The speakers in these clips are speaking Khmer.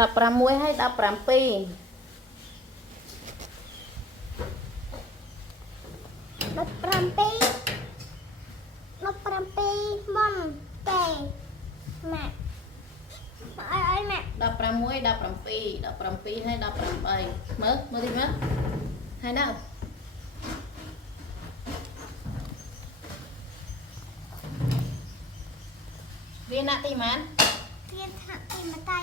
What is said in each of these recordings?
16 ហើយ17 មុនទេម៉ាក់អីម៉ាក់16 17 17ហើយ18មើលតិចមើលហើយណាវាណាក់ទីម៉ានវាថាទីម្ដៃ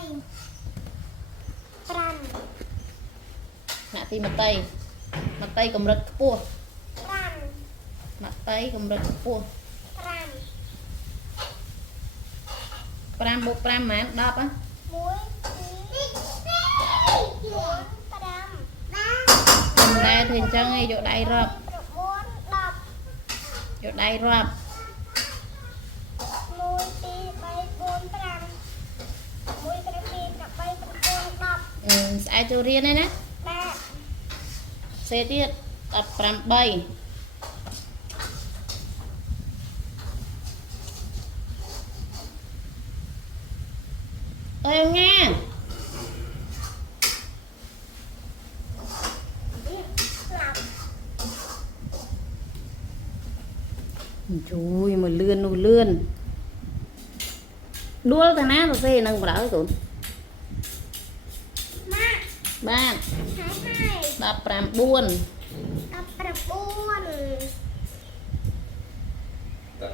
5ណាក់ទីម្ដីកម្រិតខ្ពស់5ម្ដីកម្រិតខ្ពស់5 បូក5ម៉ាន10ហ៎ 1 2 3 4 5មិនដែលធ្វើអញ្ចឹងឯងយកដៃរាប់ 9 10 យកដៃរាប់ 1 2 3 4 5 1 2 3 4 5 ស្អែកចូលរៀនឯណា បាទ សេទៀត18អើយងាជួយមកលឿននោះលឿនដួលតាណាសរសេរនឹងបើហើយកូន ម៉ាក់ បាទ ហើយ19 19តាក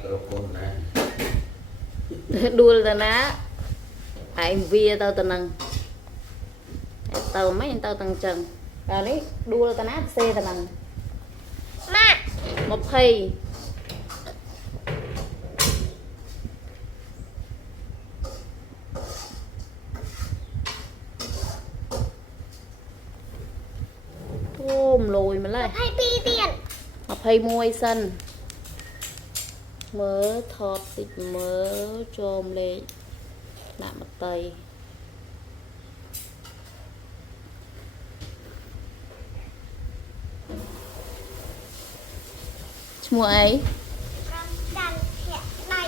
់រកកូនណា ដួលតាណាឯងវាទៅទៅនឹងទៅមិនទៅទាំងចឹងកាលនេះដួលតាណាសរសេរតានឹង ម៉ាក់ 20អូមលយម្លេះ 22ទៀត 21សិនមើលថតតិចមើលចូលលេខដាក់មតីឈ្មោះអី 5ដាល់ធាក់ដៃ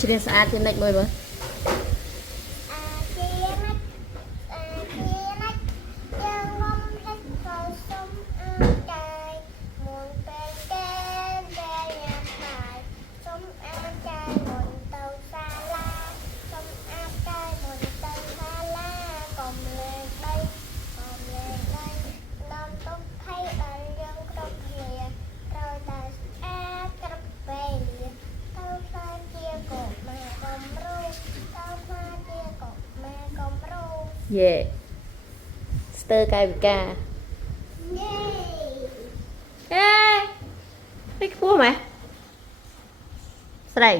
ជ្រៀងស្អាតជានិចមួយមើល ជាណាច់យើងងំលេចក៏សុំអាចាយមុនពេលគេញ៉ាំបាយសុំអាចាយមុនទៅសាលាសុំអាចាយមុនទៅសាលាកុំលេងដីនាំទុកភ័យដល់យើងគ្រប់គ្នាត្រូវតែស្អាតគ្រប់ពេលទៅខ្លាចជាកុមារកំរូទៅខ្លាចជាកុមារកំរូ យេស្ទើរកាយវិការ យេ អេនេះខ្ពស់ម៉េះស្រី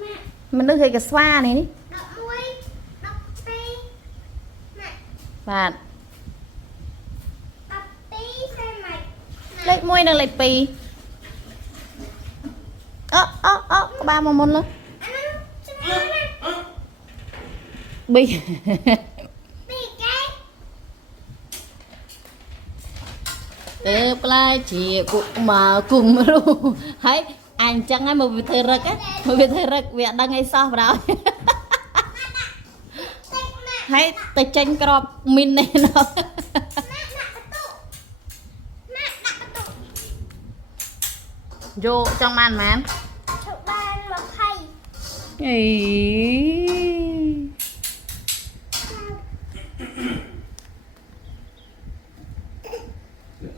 ម៉ាក់ មនុស្សគេកស្វានេះនេះ 11 12ម៉ាក់ បាទ 12សេម៉ាច់ លេខ1និងលេខ2អូក្បាលមកមុនលើ អានោះស្មើណាស់ ប៊ី ពីកែ អើផ្លែជាគុមកគុំរូហើយអញចឹងហើយមកវាធ្វើរឹកមកវាធ្វើរឹកវាអត់ដឹងអីសោះបណ្ដោយ តិចម៉ាក់ ហើយទៅចេញក្របមីននេះណោះ ម៉ាក់ដាក់បន្ទុកម៉ាក់ដាក់បន្ទុក យកចង់បានប៉ុន្មាន ជប់បាន20 អី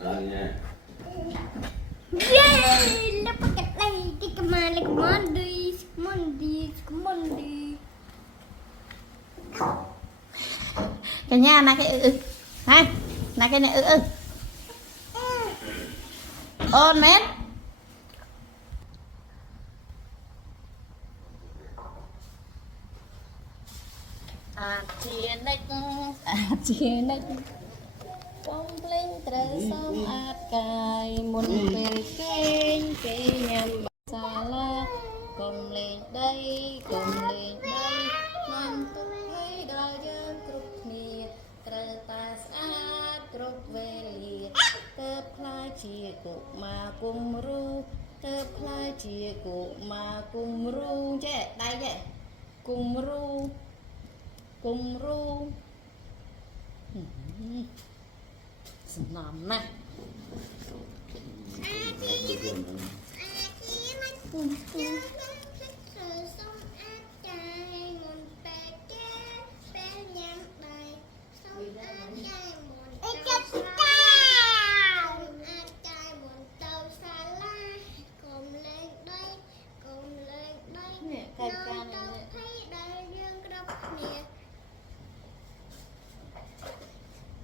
អើញ៉ា យេលេបកដៃទីកម៉ាលេកម៉ាន់ឌីម៉ាន់ឌី កញ្ញាណាគេហ៎ណាគេនេះអូនមែនអាចជានិចបងភ្លេងត្រូវសំអាតកាយមុនពេលគេញ៉ាំសាឡាកុំលេងដីនាំទុកឲ្យដល់យើងគ្រប់គ្នាត្រូវតែស្អាតគ្រប់វេលាទើបខ្លាចជាកុមារគំរូទើបខ្លាចជាកុមារគំរូចេះដៃចេះគ cung ru sầm nằm nè nè cay cay này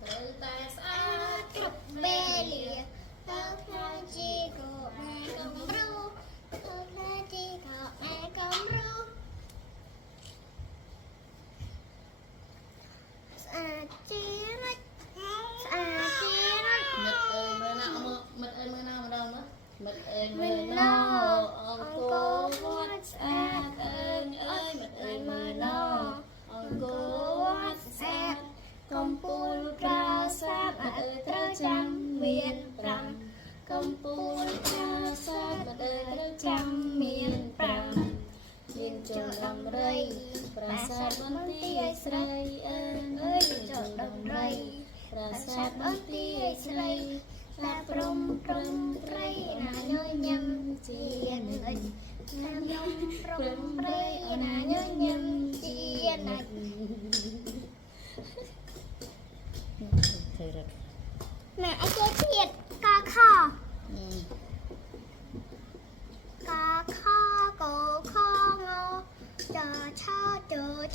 từ ta xa trục bê lìa tao khai chi của mẹ công ru tao khai chi của mẹ công ru sa chi rách mật ơi mưa nào đâu nữa mật ơi mưa nào ông cô WhatsApp ơi mật ơi mưa nào ông cô WhatsApp công pul ra sát mật ơi trơ trắng miền trăng công pul ra sát mật ơi trơ trắng miền trăng miền trời đầm rây ra sát bắn tia sray ơi miền trời đầm rây ra sát bắn tia sray là prom rây là nhoi nhâm chiên ơi là nhom prom rây là nhoi nhâm chiên ơi mẹ anh chơi thiệt cá kho cổ kho ngô chờ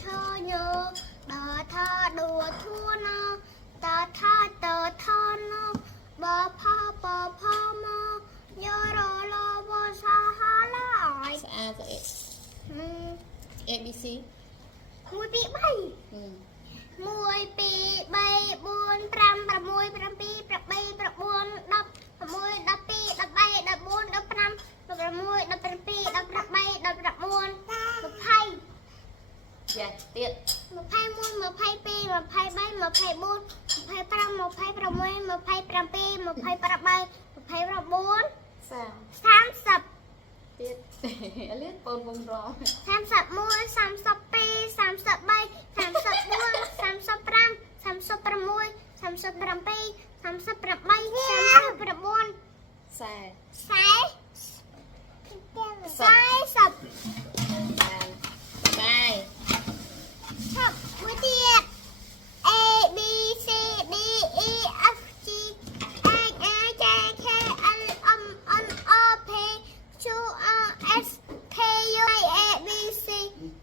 cho nhô đò tho đùa thua nó tờ tho nó bò pho mơ nhô rô lô bò sa ha la ỏi A cho ABC 1 2 3 1 2 3 4 5 6 7 8 9 10 11 12 13 14 15 16 17 18 19 20 dạ tiện 21 22 23 24 25 26 27 28 29 sao 30 tiết liếc bồn vùng rõ 31 32 33 34 35 36 37 39 sai 40 bài Chọc với tiệt A B C D E F G H I J K L M N O P Q R S T U V A B C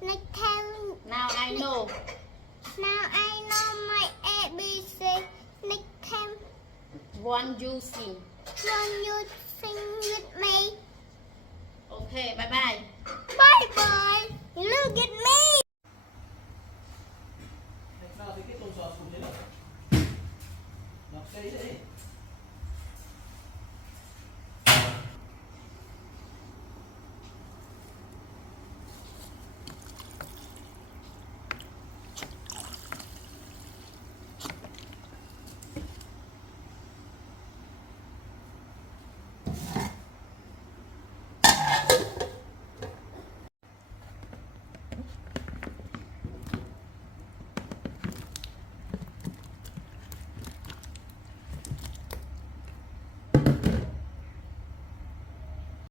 Next time now I know now I know my A B C next time one you sing when you sing with me okay bye bye bye bye look at me